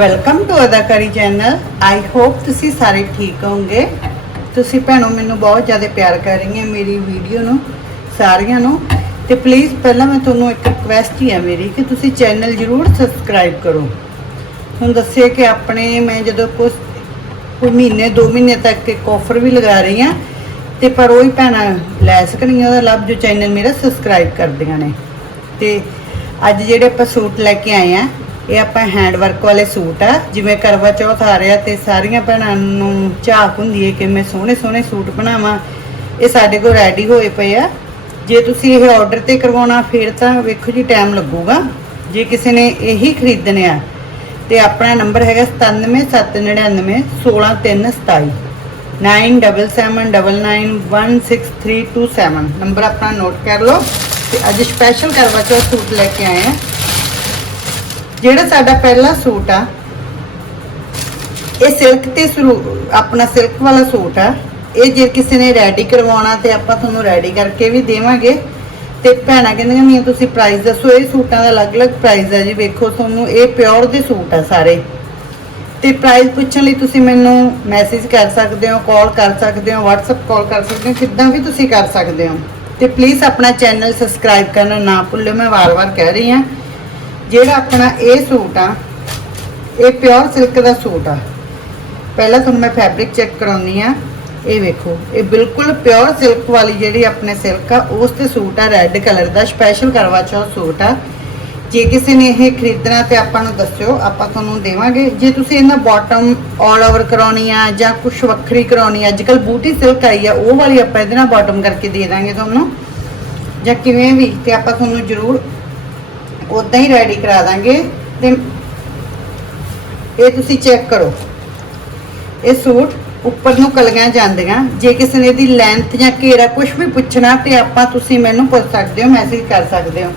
Welcome to Adakari channel I hope ਤੁਸੀਂ ਸਾਰੇ ਠੀਕ ਹੋਵੋਗੇ। ਤੁਸੀਂ ਭੈਣੋ, ਮੈਨੂੰ ਬਹੁਤ ਜ਼ਿਆਦਾ ਪਿਆਰ ਕਰ ਰਹੀਆਂ ਮੇਰੀ ਵੀਡੀਓ ਨੂੰ, ਸਾਰਿਆਂ ਨੂੰ। ਤੇ ਪਲੀਜ਼ ਪਹਿਲਾਂ ਮੈਂ ਤੁਹਾਨੂੰ ਇੱਕ ਰਿਕਵੈਸਟ ਹੀ ਹੈ ਮੇਰੀ ਕਿ ਤੁਸੀਂ ਚੈਨਲ ਜਰੂਰ ਸਬਸਕ੍ਰਾਈਬ ਕਰੋ। ਹੁਣ ਦੱਸਿਆ ਕਿ ਆਪਣੇ, ਮੈਂ ਜਦੋਂ ਕੁਝ ਕੋਈ ਮਹੀਨੇ 2 ਮਹੀਨੇ ਤੱਕ ਇੱਕ ਆਫਰ ਵੀ ਲਗਾ ਰਹੀ ਹਾਂ। ਤੇ ਪਰ ਉਹ ਹੀ ਭੈਣਾਂ ਲੈ ਸਕਣਗੀਆਂ, ਉਹਦਾ ਲਾਭ ਜੋ ਚੈਨਲ ਮੇਰਾ ਸਬਸਕ੍ਰਾਈਬ ਕਰਦੀਆਂ ਨੇ। ਤੇ ਅੱਜ ਜਿਹੜੇ ਆਪਾਂ ਸੂਟ ਲੈ ਕੇ ਆਏ ਆ ਇਹ ਆਪਾਂ ਹੈਂਡ ਵਰਕ ਵਾਲੇ ਸੂਟ ਆ। ਜਿਵੇਂ ਕਰਵਾ ਚੌਥ ਆ ਰਿਹਾ ਤੇ ਸਾਰੀਆਂ ਭੈਣਾਂ ਨੂੰ ਝਾਕ ਹੁੰਦੀ ਹੈ ਕਿ ਮੈਂ ਸੋਹਣੇ ਸੋਹਣੇ ਸੂਟ ਬਣਾਵਾਂ। ਇਹ ਸਾਡੇ ਕੋਲ ਰੈਡੀ ਹੋਏ ਪਏ ਆ। ਜੇ ਤੁਸੀਂ ਇਹ ਆਰਡਰ ਤੇ ਕਰਵਾਉਣਾ, ਫਿਰ ਤਾਂ ਵੇਖੋ ਜੀ ਟਾਈਮ ਲੱਗੂਗਾ। ਜੇ ਕਿਸੇ ਨੇ ਇਹੀ ਖਰੀਦਣੇ ਆ, ਤੇ ਆਪਣਾ ਨੰਬਰ ਹੈਗਾ 97799 16327 9779916327 ਨੰਬਰ ਆਪਣਾ ਨੋਟ ਕਰ ਲਓ। ਤੇ ਅੱਜ ਸਪੈਸ਼ਲ ਕਰਵਾ ਚੌਥ ਸੂਟ ਲੈ ਕੇ ਆਏ ਆ। ਜਿਹੜਾ ਸਾਡਾ ਪਹਿਲਾ ਸੂਟ ਆ, ਇਹ ਸਿਲਕ ਤੇ ਸ਼ੁਰੂ, ਆਪਣਾ ਸਿਲਕ ਵਾਲਾ ਸੂਟ ਆ। ਇਹ ਜੇ ਕਿਸੇ ਨੇ ਰੈਡੀ ਕਰਵਾਉਣਾ ਤੇ ਆਪਾਂ ਤੁਹਾਨੂੰ ਰੈਡੀ ਕਰਕੇ ਵੀ ਦੇਵਾਂਗੇ। ਤੇ ਭੈਣਾਂ ਕਹਿੰਦੀਆਂ ਵੀ ਤੁਸੀਂ ਪ੍ਰਾਈਸ ਦੱਸੋ, ਇਹ ਸੂਟਾਂ ਦਾ ਅਲੱਗ-ਅਲੱਗ ਪ੍ਰਾਈਸ ਆ ਜੀ। ਵੇਖੋ, ਤੁਹਾਨੂੰ ਇਹ ਪਿਓਰ ਦੇ ਸੂਟ ਆ ਸਾਰੇ। ਤੇ ਪ੍ਰਾਈਸ ਪੁੱਛਣ ਲਈ ਤੁਸੀਂ ਮੈਨੂੰ ਮੈਸੇਜ ਕਰ ਸਕਦੇ ਹੋ ਕਾਲ ਕਰ ਸਕਦੇ ਹੋ, WhatsApp ਕਾਲ ਕਰ ਸਕਦੇ ਹੋ, ਕਿੱਦਾਂ ਵੀ ਤੁਸੀਂ ਕਰ ਸਕਦੇ ਹੋ। ਤੇ ਪਲੀਜ਼ ਆਪਣਾ ਚੈਨਲ ਸਬਸਕ੍ਰਾਈਬ ਕਰਨਾ ਨਾ ਭੁੱਲਿਓ, ਮੈਂ ਵਾਰ-ਵਾਰ ਕਹਿ ਰਹੀ ਹਾਂ। ਜਿਹੜਾ ਆਪਣਾ ਇਹ ਸੂਟ ਆ, ਇਹ ਪਿਓਰ ਸਿਲਕ ਦਾ ਸੂਟ ਆ। ਪਹਿਲਾਂ ਤੁਹਾਨੂੰ ਮੈਂ ਫੈਬਰਿਕ ਚੈੱਕ ਕਰਾਉਣੀ ਆ। ਇਹ ਵੇਖੋ, ਇਹ ਬਿਲਕੁਲ ਪਿਓਰ ਸਿਲਕ ਵਾਲੀ ਜਿਹੜੀ ਆਪਣੇ ਸਿਲਕ ਆ, ਉਸ ਤੇ ਸੂਟ ਆ ਰੈੱਡ ਕਲਰ ਦਾ ਸਪੈਸ਼ਲ ਕਰਵਾ ਚੌਥ ਸੂਟ ਆ। ਜੇ ਕਿਸੇ ਨੇ ਇਹ ਖਰੀਦਣਾ ਤੇ ਆਪਾਂ ਨੂੰ ਦੱਸਿਓ, ਆਪਾਂ ਤੁਹਾਨੂੰ ਦੇਵਾਂਗੇ। ਜੇ ਤੁਸੀਂ ਇਹਨਾਂ ਬਾਟਮ ਆਲ ਓਵਰ ਕਰਾਉਣੀ ਆ ਜਾਂ ਕੁਝ ਵੱਖਰੀ ਕਰਾਉਣੀ ਆ ਅੱਜਕੱਲ ਬੂਟੀ ਸਿਲਕ ਆਈ ਆ, ਉਹ ਵਾਲੀ ਆਪਾਂ ਇਹਦੇ ਨਾਲ ਬਾਟਮ ਕਰਕੇ ਦੇ ਦਾਂਗੇ ਤੁਹਾਨੂੰ। ਜਾਂ ਕਿਵੇਂ ਵੀ, ਤੇ ਆਪਾਂ ਤੁਹਾਨੂੰ ਜ਼ਰੂਰ ਉਦਾਂ ਹੀ ਰੈਡੀ ਕਰਾ ਦਾਂਗੇ ਤੇ ਇਹ ਤੁਸੀਂ ਚੈੱਕ ਕਰੋ। ਇਹ ਸੂਟ ਉੱਪਰ ਨੂੰ ਕਲੀਆਂ ਜਾਂਦੀਆਂ। ਜੇ ਕਿਸੇ ਨੇ ਇਹਦੀ ਲੈਂਥ ਜਾਂ ਘੇਰਾ ਕੁਝ ਵੀ ਪੁੱਛਣਾ ਤੇ ਆਪਾਂ ਤੁਸੀਂ ਮੈਨੂੰ ਪੁੱਛ ਸਕਦੇ ਹੋ ਮੈਸੇਜ ਕਰ ਸਕਦੇ ਹੋ।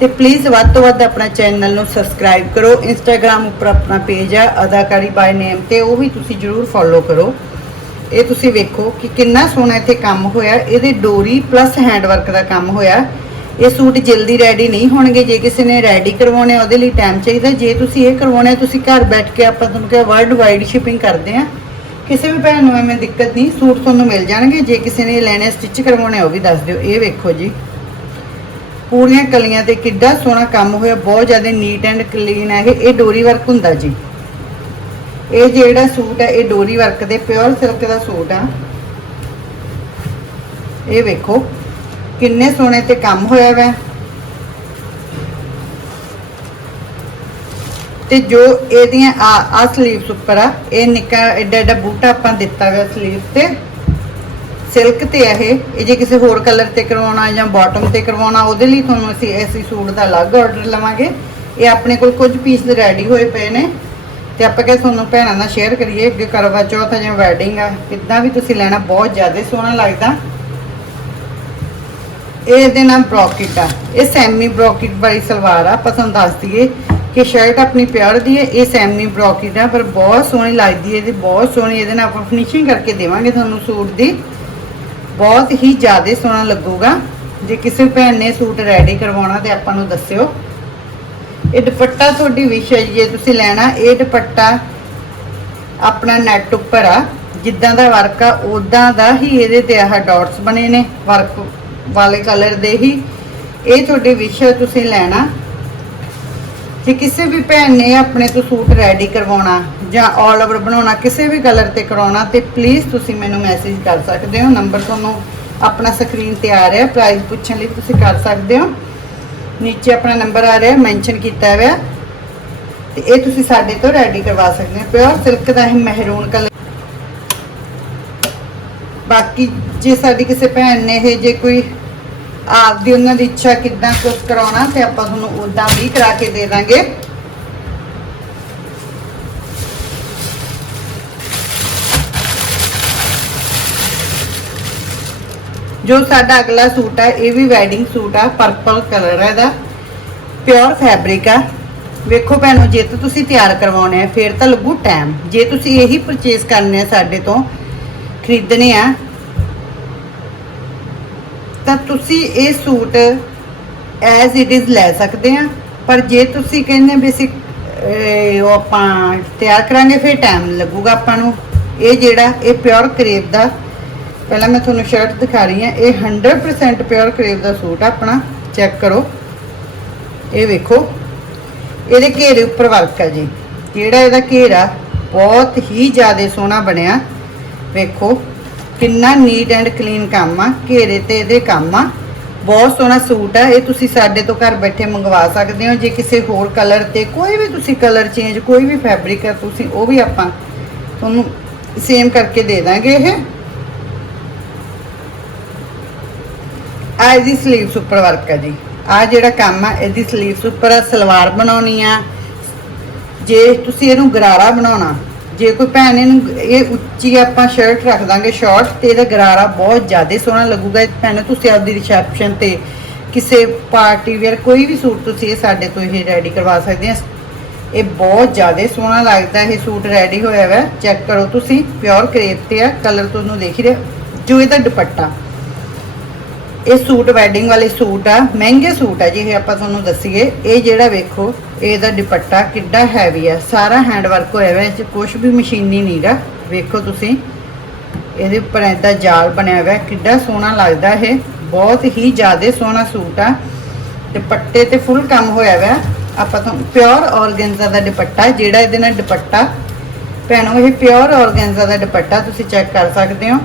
ਤੇ ਪਲੀਜ਼ ਵੱਧ ਤੋਂ ਵੱਧ ਆਪਣਾ ਚੈਨਲ ਨੂੰ ਸਬਸਕ੍ਰਾਈਬ ਕਰੋ। ਇੰਸਟਾਗ੍ਰam ਉੱਪਰ ਆਪਣਾ ਪੇਜ ਆ, ਅਦਾਕਾਰੀ ਬਾਈ ਨੇਮ ਤੇ ਉਹ ਵੀ ਤੁਸੀਂ ਜਰੂਰ ਫੋਲੋ ਕਰੋ। ਇਹ ਤੁਸੀਂ ਵੇਖੋ ਕਿ ਕਿੰਨਾ ਸੋਹਣਾ ਇੱਥੇ ਕੰਮ ਹੋਇਆ। ਇਹਦੇ ਡੋਰੀ ਪਲੱਸ ਹੈਂਡਵਰਕ ਦਾ ਕੰਮ ਹੋਇਆ। ਇਹ ਸੂਟ ਜਲਦੀ ਰੈਡੀ ਨਹੀਂ ਹੋਣਗੇ, ਜੇ ਕਿਸੇ ਨੇ ਰੈਡੀ ਕਰਵਾਉਣੇ ਉਹਦੇ ਲਈ ਟਾਈਮ ਚਾਹੀਦਾ। ਜੇ ਤੁਸੀਂ ਇਹ ਕਰਵਾਉਣੇ ਤੁਸੀਂ ਘਰ ਬੈਠ ਕੇ ਆਪਾਂ ਤੁਹਾਨੂੰ ਕਿਹਾ ਵਰਲਡ ਵਾਈਡ ਸ਼ਿਪਿੰਗ ਕਰਦੇ ਆ। ਕਿਸੇ ਵੀ ਭੈਣ ਨੂੰ ਐਵੇਂ ਦਿੱਕਤ ਨਹੀਂ, ਸੂਟ ਤੁਹਾਨੂੰ ਮਿਲ ਜਾਣਗੇ। ਜੇ ਕਿਸੇ ਨੇ ਲੈਣੇ ਸਟਿਚ ਕਰਵਾਉਣੇ ਉਹ ਵੀ ਦੱਸ ਦਿਓ। ਇਹ ਵੇਖੋ ਜੀ। ਪੂਰੀਆਂ ਕਲੀਆਂ ਤੇ ਕਿੱਡਾ ਸੋਹਣਾ ਕੰਮ ਹੋਇਆ, ਬਹੁਤ ਜ਼ਿਆਦਾ ਨੀਟ ਐਂਡ ਕਲੀਨ ਹੈ ਇਹ ਡੋਰੀ ਵਰਕ ਹੁੰਦਾ ਜੀ। ਇਹ ਜਿਹੜਾ ਸੂਟ ਹੈ, ਇਹ ਡੋਰੀ ਵਰਕ ਦੇ ਪਿਓਰ ਸਿਲਕ ਦਾ ਸੂਟ ਆ। ਇਹ ਵੇਖੋ। ਕਿੰਨੇ ਸੋਹਣੇ ਤੇ ਕੰਮ ਹੋਇਆ ਵੈ। ਤੇ ਜੋ ਇਹਦੀਆਂ ਆ ਆ ਸਲੀਵਸ ਉੱਪਰ ਆ, ਇਹ ਨਿੱਕਾ ਐਡਾ ਐਡਾ ਬੂਟਾ ਆਪਾਂ ਦਿੱਤਾ ਹੋਇਆ ਸਲੀਵ ਤੇ। ਸਿਲਕ ਤੇ ਆ ਇਹ ਇਹ ਜੇ ਕਿਸੇ ਹੋਰ ਕਲਰ ਤੇ ਕਰਵਾਉਣਾ ਜਾਂ ਬਾਟਮ ਤੇ ਕਰਵਾਉਣਾ, ਉਹਦੇ ਲਈ ਤੁਹਾਨੂੰ ਅਸੀਂ ਐਸੀ ਸੂਟ ਦਾ ਅਲੱਗ ਆਰਡਰ ਲਵਾਂਗੇ। ਇਹ ਆਪਣੇ ਕੋਲ ਕੁਝ ਪੀਸ ਰੈਡੀ ਹੋਏ ਪਏ ਨੇ। ਤੇ ਆਪਾਂ ਕਿਹਾ ਤੁਹਾਨੂੰ ਭੈਣਾਂ ਨਾਲ ਸ਼ੇਅਰ ਕਰੀਏ ਕਿ ਕਰਵਾ ਚੌਥ ਆ ਜਾਂ ਵੈਡਿੰਗ ਆ, ਕਿੱਦਾਂ ਵੀ ਤੁਸੀਂ ਲੈਣਾ, ਬਹੁਤ ਜ਼ਿਆਦਾ ਸੋਹਣਾ ਲੱਗਦਾ। ਇਹਦੇ ਨਾਲ ਬ੍ਰੋਕਟ ਆ। ਇਹ ਸੈਮੀ ਬ੍ਰੋਕਟ ਵਾਲੀ ਸਲਵਾਰ ਆ। ਆਪਾਂ ਤੁਹਾਨੂੰ ਦੱਸ ਦਈਏ ਕਿ ਸ਼ਰਟ ਆਪਣੀ ਪਿਓਰ ਦੀ ਹੈ, ਇਹ ਸੈਮੀ ਬ੍ਰੋਕਟ ਆ, ਪਰ ਬਹੁਤ ਸੋਹਣੀ ਲੱਗਦੀ ਹੈ ਇਹਦੀ, ਬਹੁਤ ਸੋਹਣੀ ਇਹਦੇ ਨਾਲ ਆਪਾਂ ਫਿਨਿਸ਼ਿੰਗ ਕਰਕੇ ਦੇਵਾਂਗੇ ਤੁਹਾਨੂੰ ਸੂਟ ਦੀ। ਬਹੁਤ ਹੀ ਜ਼ਿਆਦਾ ਸੋਹਣਾ ਲੱਗੂਗਾ। ਜੇ ਕਿਸੇ ਭੈਣ ਨੇ ਸੂਟ ਰੈਡੀ ਕਰਵਾਉਣਾ ਤੇ ਆਪਾਂ ਨੂੰ ਦੱਸਿਓ। ਇਹ ਦੁਪੱਟਾ ਤੁਹਾਡੀ ਵਿਸ਼ ਹੈ ਜੀ ਜੇ ਤੁਸੀਂ ਲੈਣਾ। ਇਹ ਦੁਪੱਟਾ ਆਪਣਾ ਨੈਟ ਉੱਪਰ ਆ। ਜਿੱਦਾਂ ਦਾ ਵਰਕ ਆ ਉਦਾਂ ਦਾ ਹੀ ਇਹਦੇ ਤੇ ਆਹ ਡਾਟਸ ਬਣੇ ਨੇ ਵਰਕ ਵਾਲੇ ਕਲਰ ਦੇ ਹੀ ਇਹ ਤੁਹਾਡੀ ਵਿਸ਼ ਹੈ, ਤੁਸੀਂ ਲੈਣਾ। ਜੇ ਕਿਸੇ ਵੀ ਭੈਣ ਨੇ ਆਪਣੇ ਤੋਂ ਸੂਟ ਰੈਡੀ ਕਰਵਾਉਣਾ ਜਾਂ ਆਲ ਓਵਰ ਬਣਾਉਣਾ, ਕਿਸੇ ਵੀ ਕਲਰ ਤੇ ਕਰਾਉਣਾ, ਤੇ ਪਲੀਜ਼ ਤੁਸੀਂ ਮੈਨੂੰ ਮੈਸੇਜ ਕਰ ਸਕਦੇ ਹੋ। ਨੰਬਰ ਤੁਹਾਨੂੰ ਆਪਣਾ ਸਕਰੀਨ ਤੇ ਆ ਰਿਹਾ ਪ੍ਰਾਈਸ ਪੁੱਛਣ ਲਈ ਤੁਸੀਂ ਕਰ ਸਕਦੇ ਹੋ। ਨੀਚੇ ਆਪਣਾ ਨੰਬਰ ਆ ਰਿਹਾ ਮੈਂਸ਼ਨ ਕੀਤਾ ਹੋਇਆ। ਤੇ ਇਹ ਤੁਸੀਂ ਸਾਡੇ ਤੋਂ ਰੈਡੀ ਕਰਵਾ ਸਕਦੇ ਹੋ। ਪਿਓਰ ਸਿਲਕ ਦਾ ਇਹ ਮਹਿਰੂਨ ਕਲਰ ਬਾਕੀ ਜੇ ਸਾਡੀ ਕਿਸੇ ਭੈਣ ਨੇ ਇਹ ਜੇ ਕੋਈ ਆਪਦੀ ਉਹਨਾਂ ਦੀ ਇੱਛਾ ਕਿੱਦਾਂ ਕੁਝ ਕਰਾਉਣਾ ਤੇ ਆਪਾਂ ਤੁਹਾਨੂੰ ਉਦਾਂ ਵੀ ਕਰਾ ਕੇ ਦੇ ਦਾਂਗੇ। ਜੋ ਸਾਡਾ ਅਗਲਾ ਸੂਟ ਹੈ, ਇਹ ਵੀ ਵੈਡਿੰਗ ਸੂਟ ਆ ਪਰਪਲ ਕਲਰ ਹੈ ਇਹਦਾ ਪਿਓਰ ਫੈਬਰਿਕ ਆ। ਵੇਖੋ ਭੈਣੋ, ਜੇ ਤਾਂ ਤੁਸੀਂ ਤਿਆਰ ਕਰਵਾਉਣੇ ਆ, ਫੇਰ ਤਾਂ ਲੱਗੂ ਟਾਈਮ ਜੇ ਤੁਸੀਂ ਇਹੀ ਪਰਚੇਸ ਕਰਨੇ ਆ ਸਾਡੇ ਤੋਂ, ਖਰੀਦਣੇ ਆ ਤਾਂ ਤੁਸੀਂ ਇਹ ਸੂਟ ਐਜ਼ ਇਟ ਇਜ਼ ਲੈ ਸਕਦੇ ਆ। ਪਰ ਜੇ ਤੁਸੀਂ ਕਹਿੰਦੇ ਵੀ ਅਸੀਂ ਉਹ ਆਪਾਂ ਤਿਆਰ ਕਰਾਂਗੇ, ਫਿਰ ਟਾਈਮ ਲੱਗੂਗਾ ਆਪਾਂ ਨੂੰ। ਇਹ ਜਿਹੜਾ, ਇਹ ਪਿਓਰ ਕਰੇਪ ਦਾ, ਪਹਿਲਾਂ ਮੈਂ ਤੁਹਾਨੂੰ ਸ਼ਰਟ ਦਿਖਾ ਰਹੀ ਹਾਂ। ਇਹ 100% ਪਿਓਰ ਕਰੇਪ ਦਾ ਸੂਟ ਆ, ਆਪਣਾ। ਚੈੱਕ ਕਰੋ। ਇਹ ਵੇਖੋ। ਇਹਦੇ ਘੇਰੇ ਉੱਪਰ ਵਰਕ ਹੈ ਜੀ। ਜਿਹੜਾ ਇਹਦਾ ਘੇਰਾ? ਬਹੁਤ ਹੀ ਜ਼ਿਆਦਾ ਸੋਹਣਾ ਬਣਿਆ। ਵੇਖੋ। ਕਿੰਨਾ ਨੀਟ ਐਂਡ ਕਲੀਨ ਕੰਮ ਆ ਘੇਰੇ ਤੇ ਇਹਦੇ ਕੰਮ ਆ। ਬਹੁਤ ਸੋਹਣਾ ਸੂਟ ਆ ਇਹ ਤੁਸੀਂ ਸਾਡੇ ਤੋਂ ਘਰ ਬੈਠੇ ਮੰਗਵਾ ਸਕਦੇ ਹੋ। ਜੇ ਕਿਸੇ ਹੋਰ ਕਲਰ ਤੇ ਕੋਈ ਵੀ ਤੁਸੀਂ ਕਲਰ ਚੇਂਜ ਕੋਈ ਵੀ ਫੈਬਰਿਕ ਆ ਤੁਸੀਂ ਉਹ ਵੀ ਆਪਾਂ ਤੁਹਾਨੂੰ ਸੇਮ ਕਰਕੇ ਦੇ ਦਾਂਗੇ ਇਹ। ਆ ਇਹਦੀ ਸਲੀਵਸ ਉੱਪਰ ਵਰਕ ਹੈ ਜੀ। ਆ ਜਿਹੜਾ ਕੰਮ ਆ ਇਹਦੀ ਸਲੀਵਸ ਉੱਪਰ ਆ, ਸਲਵਾਰ ਬਣਾਉਣੀ ਆ। ਜੇ ਤੁਸੀਂ ਇਹਨੂੰ ਗਰਾਰਾ ਬਣਾਉਣਾ ਜੇ ਕੋਈ ਭੈਣ ਇਹਨੂੰ, ਇਹ ਉੱਚੀ ਆਪਾਂ ਸ਼ਰਟ ਰੱਖ ਦਾਂਗੇ ਸ਼ਾਰਟ ਤੇ ਇਹਦਾ ਗਰਾਰਾ ਬਹੁਤ ਜ਼ਿਆਦਾ ਸੋਹਣਾ ਲੱਗੂਗਾ। ਭੈਣ, ਤੁਸੀਂ ਆਪਦੀ ਰਿਸੈਪਸ਼ਨ ਤੇ ਕਿਸੇ ਪਾਰਟੀ ਵੇਅਰ ਕੋਈ ਵੀ ਸੂਟ ਤੁਸੀਂ ਇਹ ਸਾਡੇ ਤੋਂ ਇਹ ਰੈਡੀ ਕਰਵਾ ਸਕਦੇ ਆ। ਇਹ ਬਹੁਤ ਜ਼ਿਆਦਾ ਸੋਹਣਾ ਲੱਗਦਾ, ਇਹ ਸੂਟ ਰੈਡੀ ਹੋਇਆ ਹੋਇਆ ਚੈੱਕ ਕਰੋ ਤੁਸੀਂ ਪਿਓਰ ਕਰੇਪ ਤੇ ਆ ਕਲਰ ਤੁਹਾਨੂੰ ਦੇਖ ਹੀ ਰਹੇ ਹੋ। ਜੋ ਇਹਦਾ ਦੁਪੱਟਾ। ਇਹ ਸੂਟ ਵੈਡਿੰਗ ਵਾਲੇ ਸੂਟ ਆ, ਮਹਿੰਗੇ ਸੂਟ ਆ ਜੀ, ਇਹ ਆਪਾਂ ਤੁਹਾਨੂੰ ਦੱਸੀਏ। ਇਹ ਜਿਹੜਾ ਵੇਖੋ, ਇਹਦਾ ਦੁਪੱਟਾ ਕਿੱਡਾ ਹੈਵੀ ਆ। ਸਾਰਾ ਹੈਂਡ ਵਰਕ ਹੋਇਆ ਹੋਇਆ, ਇਹ ਚ ਕੁਝ ਵੀ ਮਸ਼ੀਨੀ ਨਹੀਂਗਾ ਵੇਖੋ ਤੁਸੀਂ, ਇਹਦੇ ਉੱਪਰ ਐਦਾਂ ਜਾਲ ਬਣਿਆ ਹੋਇਆ, ਕਿੱਡਾ ਸੋਹਣਾ ਲੱਗਦਾ ਇਹ। ਬਹੁਤ ਹੀ ਜ਼ਿਆਦਾ ਸੋਹਣਾ ਸੂਟ ਆ। ਦੁਪੱਟੇ ਤੇ ਫੁੱਲ ਕੰਮ ਹੋਇਆ ਹੋਇਆ। ਆਪਾਂ ਤੁਹਾਨੂੰ ਪਿਓਰ ਔਰਗੈਂਜ਼ਾ ਦਾ ਦੁਪੱਟਾ, ਜਿਹੜਾ ਇਹਦੇ ਨਾਲ ਦੁਪੱਟਾ। ਭੈਣੋ, ਇਹ ਪਿਓਰ ਔਰਗੈਂਜ਼ਾ ਦਾ ਦੁਪੱਟਾ, ਤੁਸੀਂ ਚੈੱਕ ਕਰ ਸਕਦੇ ਹੋ।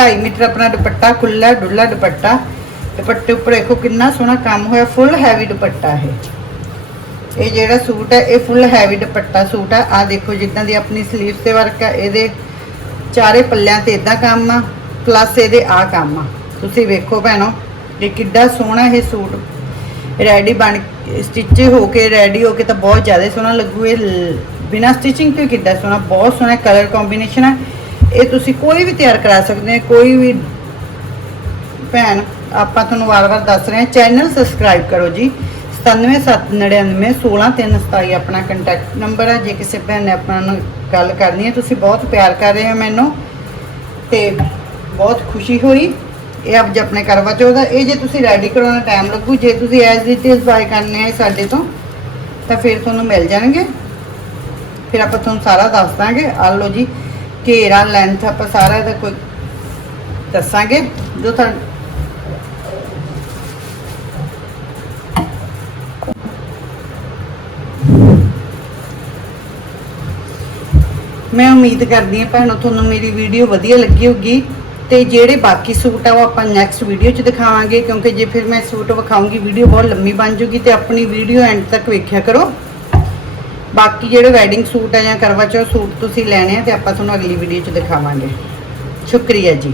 2.5 ਮੀਟਰ ਆਪਣਾ ਦੁਪੱਟਾ ਖੁੱਲਾ ਡੁੱਲਾ ਦੁਪੱਟਾ। ਦੁਪੱਟੇ ਉੱਪਰ ਦੇਖੋ ਕਿੰਨਾ ਸੋਹਣਾ ਕੰਮ ਹੋਇਆ ਫੁੱਲ ਹੈਵੀ ਦੁਪੱਟਾ ਇਹ। ਇਹ ਜਿਹੜਾ ਸੂਟ ਹੈ, ਇਹ ਫੁੱਲ ਹੈਵੀ ਦੁਪੱਟਾ ਸੂਟ ਆ ਆ ਦੇਖੋ ਜਿੱਦਾਂ ਦੀ ਆਪਣੀ ਸਲੀਵਸ ਤੇ ਵਰਕ ਆ ਇਹਦੇ ਚਾਰੇ ਪੱਲਿਆਂ ਤੇ ਇਦਾਂ ਕੰਮ ਆ ਪਲੱਸ ਇਹਦੇ ਆ ਕੰਮ ਆ। ਤੁਸੀਂ ਵੇਖੋ ਭੈਣੋ, ਇਹ ਕਿੱਡਾ ਸੋਹਣਾ ਇਹ ਸੂਟ। ਰੈਡੀ ਬਣ ਸਟਿਚ ਹੋ ਕੇ ਰੈਡੀ ਹੋ ਕੇ ਤਾਂ ਬਹੁਤ ਜ਼ਿਆਦਾ ਸੋਹਣਾ ਲੱਗੂ। ਇਹ ਬਿਨਾ ਸਟਿਚਿੰਗ ਤੋਂ ਹੀ ਕਿੱਡਾ ਸੋਹਣਾ, ਬਹੁਤ ਸੋਹਣਾ ਕਲਰ ਕੰਬੀਨੇਸ਼ਨ ਹੈ ਇਹ ਤੁਸੀਂ ਕੋਈ ਵੀ ਤਿਆਰ ਕਰਾ ਸਕਦੇ ਹੋ, ਕੋਈ ਵੀ ਭੈਣ, ਆਪਾਂ ਤੁਹਾਨੂੰ ਵਾਰ-ਵਾਰ ਦੱਸ ਰਹੇ ਹਾਂ, ਚੈਨਲ ਸਬਸਕ੍ਰਾਈਬ ਕਰੋ ਜੀ। 9779916327 ਆਪਣਾ ਕੰਟੈਕਟ ਨੰਬਰ ਹੈ ਜੇ ਕਿਸੇ ਭੈਣ ਨੇ ਆਪਣਾ ਨਾਲ ਗੱਲ ਕਰਨੀ ਹੈ, ਤੁਸੀਂ ਬਹੁਤ ਪਿਆਰ ਕਰ ਰਹੇ ਹੋ ਮੈਨੂੰ ਤੇ ਬਹੁਤ ਖੁਸ਼ੀ ਹੋਈ। ਇਹ ਅੱਜ ਆਪਣੇ ਕਰਵਾ ਚੌਥ ਦਾ, ਇਹ ਜੇ ਤੁਸੀਂ ਰੈਡੀ ਕਰਾਉਣਾ ਟਾਈਮ ਲੱਗੂ, ਜੇ ਤੁਸੀਂ ਐਜ਼ ਇਟ ਬਾਈ ਕਰਨੇ ਆ ਸਾਡੇ ਤੋਂ, ਤਾਂ ਫਿਰ ਤੁਹਾਨੂੰ ਮਿਲ ਜਾਣਗੇ। ਫਿਰ ਆਪਾਂ ਤੁਹਾਨੂੰ ਸਾਰਾ ਦੱਸ ਦਾਂਗੇ। ਆ ਲਓ ਜੀ ਘੇਰਾ ਲੈਂਥ ਆਪਾਂ ਸਾਰਾ ਇਹਦਾ ਕੋਈ ਦੱਸਾਂਗੇ, ਜੋ ਤਾਂ ਮੈਂ ਉਮੀਦ ਕਰਦੀ ਹਾਂ ਭੈਣੋ ਤੁਹਾਨੂੰ ਮੇਰੀ ਵੀਡੀਓ ਵਧੀਆ ਲੱਗੀ ਹੋਗੀ ਤੇ ਜਿਹੜੇ ਬਾਕੀ ਸੂਟ ਆ ਉਹ ਆਪਾਂ ਨੈਕਸਟ ਵੀਡੀਓ 'ਚ ਦਿਖਾਵਾਂਗੇ ਕਿਉਂਕਿ ਜੇ ਫਿਰ ਮੈਂ ਸੂਟ ਵਿਖਾਉਂਗੀ ਵੀਡੀਓ ਬਹੁਤ ਲੰਮੀ ਬਣ ਜੂਗੀ ਤੇ ਆਪਣੀ ਵੀਡੀਓ ਐਂਡ ਤੱਕ ਵੇਖਿਆ ਕਰੋ। ਬਾਕੀ ਜਿਹੜੇ ਵੈਡਿੰਗ ਸੂਟ ਆ ਜਾਂ ਕਰਵਾ ਚੌਥ ਸੂਟ ਤੁਸੀਂ ਲੈਣੇ ਆ ਤੇ ਆਪਾਂ ਤੁਹਾਨੂੰ ਅਗਲੀ ਵੀਡੀਓ 'ਚ ਦਿਖਾਵਾਂਗੇ। ਸ਼ੁਕਰੀਆ ਜੀ।